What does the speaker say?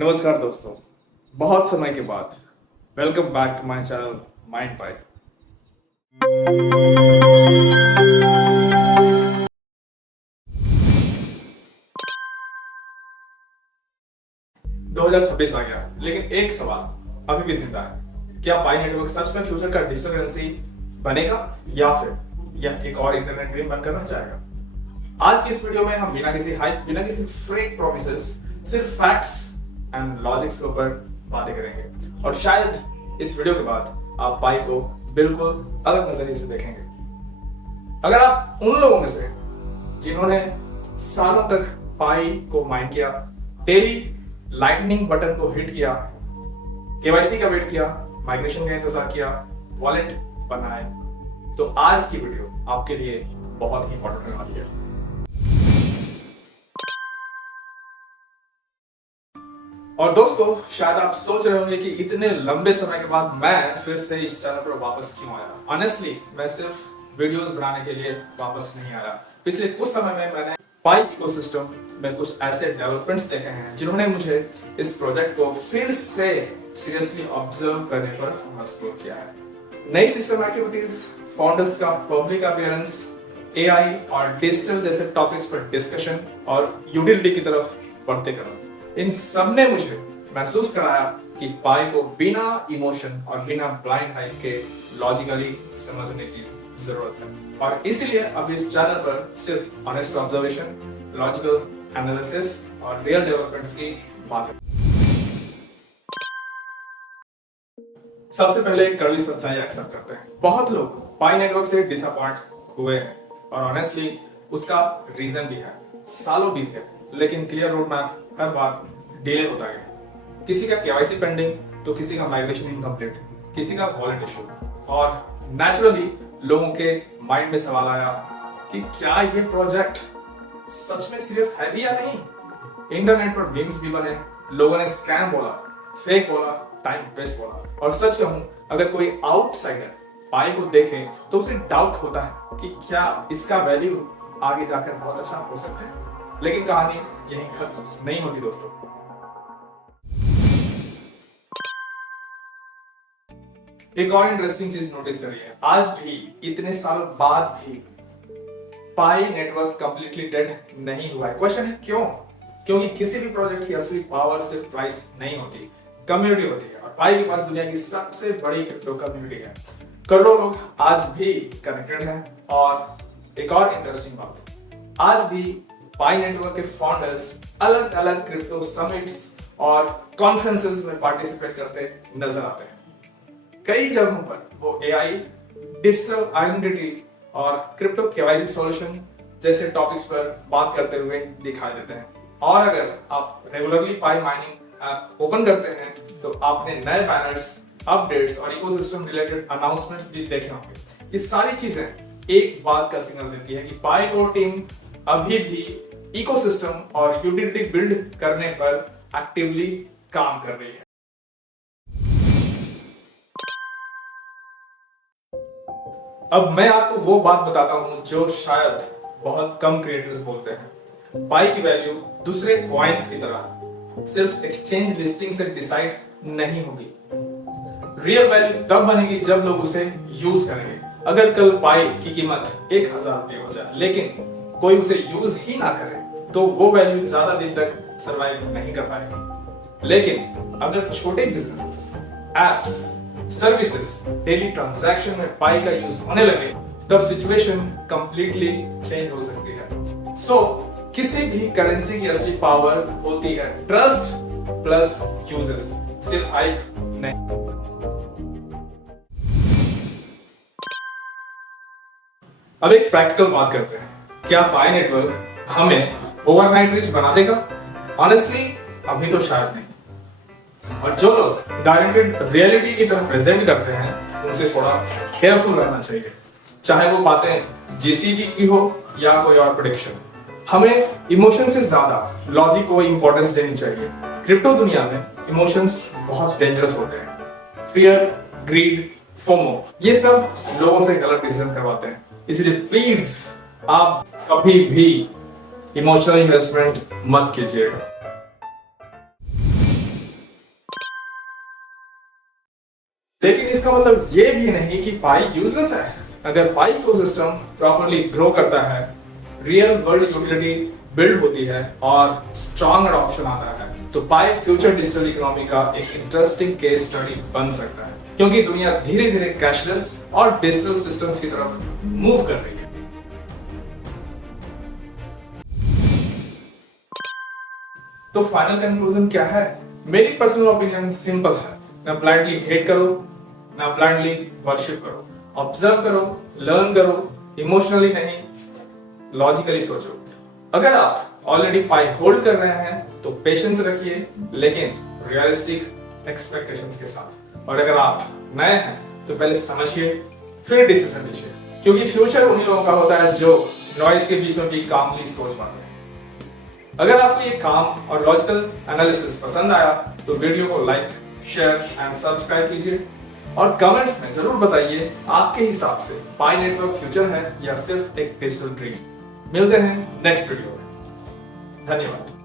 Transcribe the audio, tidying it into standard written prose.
नमस्कार दोस्तों, बहुत समय के बाद welcome back to my channel mind pie. दो हजार छब्बीस आ गया, लेकिन एक सवाल अभी भी जिंदा है। क्या पाई नेटवर्क सच में फ्यूचर का डिजिटल करेंसी बनेगा या फिर यह एक और इंटरनेट ड्रीम बनकर रह जाएगा? आज की इस वीडियो में हम बिना किसी हाइप, बिना किसी फेक प्रॉमिसेस, सिर्फ फैक्ट्स एंड लॉजिक्स के ऊपर बातें करेंगे और शायद इस वीडियो के बाद आप पाई को बिल्कुल अलग नजरिए से देखेंगे। अगर आप उन लोगों में से जिन्होंने सालों तक पाई को माइन किया, डेली लाइटनिंग बटन को हिट किया, केवाईसी का वेट किया, माइग्रेशन का इंतजार किया, वॉलेट बनाए, तो आज की वीडियो आपके लिए बहुत ही इंपॉर्टेंट होने वाली है। और दोस्तों, शायद आप सोच रहे होंगे कि इतने लंबे समय के बाद मैं फिर से इस चैनल पर वापस क्यों आया। ऑनेस्टली मैं सिर्फ वीडियोस बनाने के लिए वापस नहीं आया। पिछले कुछ समय में मैंने पाई इकोसिस्टम में कुछ ऐसे डेवलपमेंट्स देखे हैं जिन्होंने मुझे इस प्रोजेक्ट को फिर से सीरियसली ऑब्जर्व करने पर मजबूर किया है। नई सिस्टम एक्टिविटीज, फाउंडर्स का पब्लिक अपीयरेंस, एआई और डिजिटल जैसे टॉपिक्स पर डिस्कशन और यूटिलिटी की तरफ बढ़ते कदम, इन सब ने मुझे महसूस कराया कि पाई को बिना इमोशन और बिना ब्लाइंड हाइप के लॉजिकली समझने की जरूरत है। और इसीलिए अब इस चैनल पर सिर्फ ऑनेस्ट ऑब्जर्वेशन, लॉजिकल एनालिसिस और रियल डेवलपमेंट्स की बात है। सबसे पहले कड़वी सच्चाई एक्सेप्ट करते हैं। बहुत लोग पाई नेटवर्क से डिसअपॉइंट हुए हैं और ऑनेस्टली उसका रीजन भी है। सालों बीत गए लेकिन क्लियर रोड मैप हर बार डिले होता गया। किसी का केवाईसी पेंडिंग तो किसी का माइग्रेशन इनकम्प्लीट, किसी का वॉलेट इशू, और नेचुरली लोगों के माइंड में सवाल आया कि क्या ये प्रोजेक्ट सच में सीरियस है भी या नहीं। इंटरनेट पर मीम्स भी बने, लोगों ने स्कैम बोला, फेक बोला, टाइम वेस्ट बोला। और सच कहूं, अगर कोई आउटसाइडर पाई को देखे तो उसे डाउट होता है कि क्या इसका वैल्यू आगे जाकर बहुत अच्छा हो सकता है। लेकिन कहानी यहीं खत्म नहीं होती दोस्तों। एक और इंटरेस्टिंग चीज नोटिस करिए, आज भी इतने सालों बाद भी पाई नेटवर्क कंप्लीटली डेड नहीं हुआ है। क्वेश्चन है क्यों? क्योंकि किसी भी प्रोजेक्ट की असली पावर सिर्फ प्राइस नहीं होती, कम्युनिटी होती है। और पाई के पास दुनिया की सबसे बड़ी क्रिप्टो कम्युनिटी है। करोड़ों लोग आज भी कनेक्टेड हैं। और एक और इंटरेस्टिंग बात, आज भी पाई नेटवर्क के फाउंडर्स अलग अलग क्रिप्टो समिट्स और कॉन्फ्रेंसेस में पार्टिसिपेट करते नजर आते हैं। कई जगहों पर वो एआई, डिजिटल आइडेंटिटी और क्रिप्टो केवाईसी सॉल्यूशन जैसे टॉपिक्स पर बात करते हुए दिखाई देते हैं। और अगर आप रेगुलरली पाई माइनिंग ऐप ओपन करते हैं तो आपने नए बैनर्स, अपडेट्स और इकोसिस्टम रिलेटेड अनाउंसमेंट्स भी देखे होंगे। ये सारी चीजें एक बात का सिग्नल देती है कि पाई कोर टीम अभी भी इकोसिस्टम और यूटिलिटी बिल्ड करने पर एक्टिवली काम कर रही है। अब मैं आपको वो बात बताता हूं जो शायद बहुत कम क्रिएटर्स बोलते हैं। पाई की वैल्यू दूसरे कॉइन्स की तरह सिर्फ एक्सचेंज लिस्टिंग से डिसाइड नहीं होगी। रियल वैल्यू तब बनेगी जब लोग उसे यूज करेंगे। अगर कल पाई की कीमत 1000 रुपये हो जाए लेकिन कोई उसे यूज ही ना करे तो वो वैल्यू ज्यादा दिन तक सरवाइव नहीं कर पाएगी। लेकिन अगर छोटे businesses, apps, services daily transaction में पाई का यूज होने लगे तब सिचुएशन कंप्लीटली चेंज हो सकती है। सो किसी भी करेंसी की असली पावर होती है ट्रस्ट प्लस यूजेस, सिर्फ हाइप नहीं। अब एक प्रैक्टिकल बात करते हैं। क्या पाई नेटवर्क हमें ओवरनाइट रिच बना देगा? ऑनेस्टली अभी तो शायद नहीं। और जो लोग गारंटेड रियलिटी की तरफ प्रेजेंट करते हैं उनसे थोड़ा केयरफुल रहना चाहिए, चाहे वो बातें जीसीबी की हो या कोई और प्रेडिक्शन। हमें इमोशन से ज्यादा लॉजिक को इंपॉर्टेंस देनी चाहिए। क्रिप्टो दुनिया में इमोशंस बहुत डेंजरस होते हैं। फियर, ग्रीड, फोमो, ये सब लोगों से गलत डिसीजन करवाते हैं। इसलिए प्लीज आप कभी भी इमोशनल इन्वेस्टमेंट मत कीजिएगा। इसका मतलब ये भी नहीं कि पाई यूजलेस है। अगर पाई इकोसिस्टम प्रॉपर्ली ग्रो करता है, रियल वर्ल्ड यूटिलिटी बिल्ड होती है और स्ट्रॉन्ग एडॉप्शन आता है, तो पाई फ्यूचर डिजिटल इकोनॉमी का एक इंटरेस्टिंग केस स्टडी बन सकता है, क्योंकि दुनिया धीरे धीरे कैशलेस और डिजिटल सिस्टम्स की तरफ मूव कर रही है। तो फाइनल कंक्लूजन क्या है? मेरी पर्सनल ओपिनियन सिंपल है, ना ब्लाइंडली हेट करो, ना ब्लाइंडली वर्शिप करो। ऑब्जर्व करो, लर्न करो, इमोशनली नहीं, लॉजिकली सोचो। अगर आप ऑलरेडी पाई होल्ड कर रहे हैं तो पेशेंस रखिए, लेकिन रियलिस्टिक एक्सपेक्टेशंस के साथ। और अगर आप नए हैं तो पहले समझिए, फिर डिसीजन लीजिए, क्योंकि फ्यूचर उन्हीं लोगों का होता है जो नॉइज के बीच में भी कामली सोच पाते हैं। अगर आपको ये काम और लॉजिकल एनालिसिस पसंद आया तो वीडियो को लाइक, शेयर एंड सब्सक्राइब कीजिए और कमेंट्स में जरूर बताइए आपके हिसाब से पाई नेटवर्क फ्यूचर है या सिर्फ एक डिजिटल ड्रीम। मिलते हैं नेक्स्ट वीडियो में। धन्यवाद।